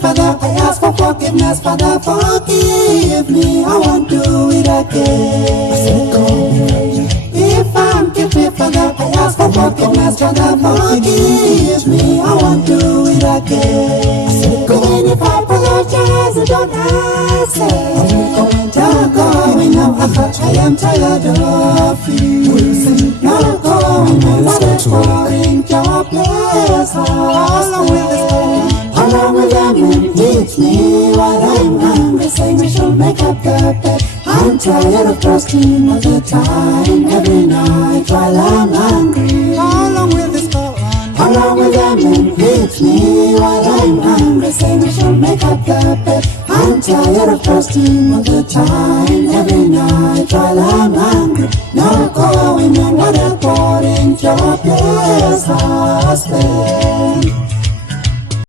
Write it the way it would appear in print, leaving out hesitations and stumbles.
Father, I ask for forgiveness. Father, forgive me. I won't do it again. If I'm guilty, Father, I ask for forgiveness. Father, forgive me. I won't do it again. Even if I apologize, I don't ask it. Not going now, I am tired of you. Not going now, but it's pouring your place. How long will that man teach me while I'm hungry? Say we should make up the bed. I'm tired of trusting all the time, every night while I'm hungry. How long will this go on? How long will that man teach me while I'm hungry? Say we should make up the bed. I'm tired of trusting all the time, every night while I'm hungry. No going on, what a pouring your place, husband.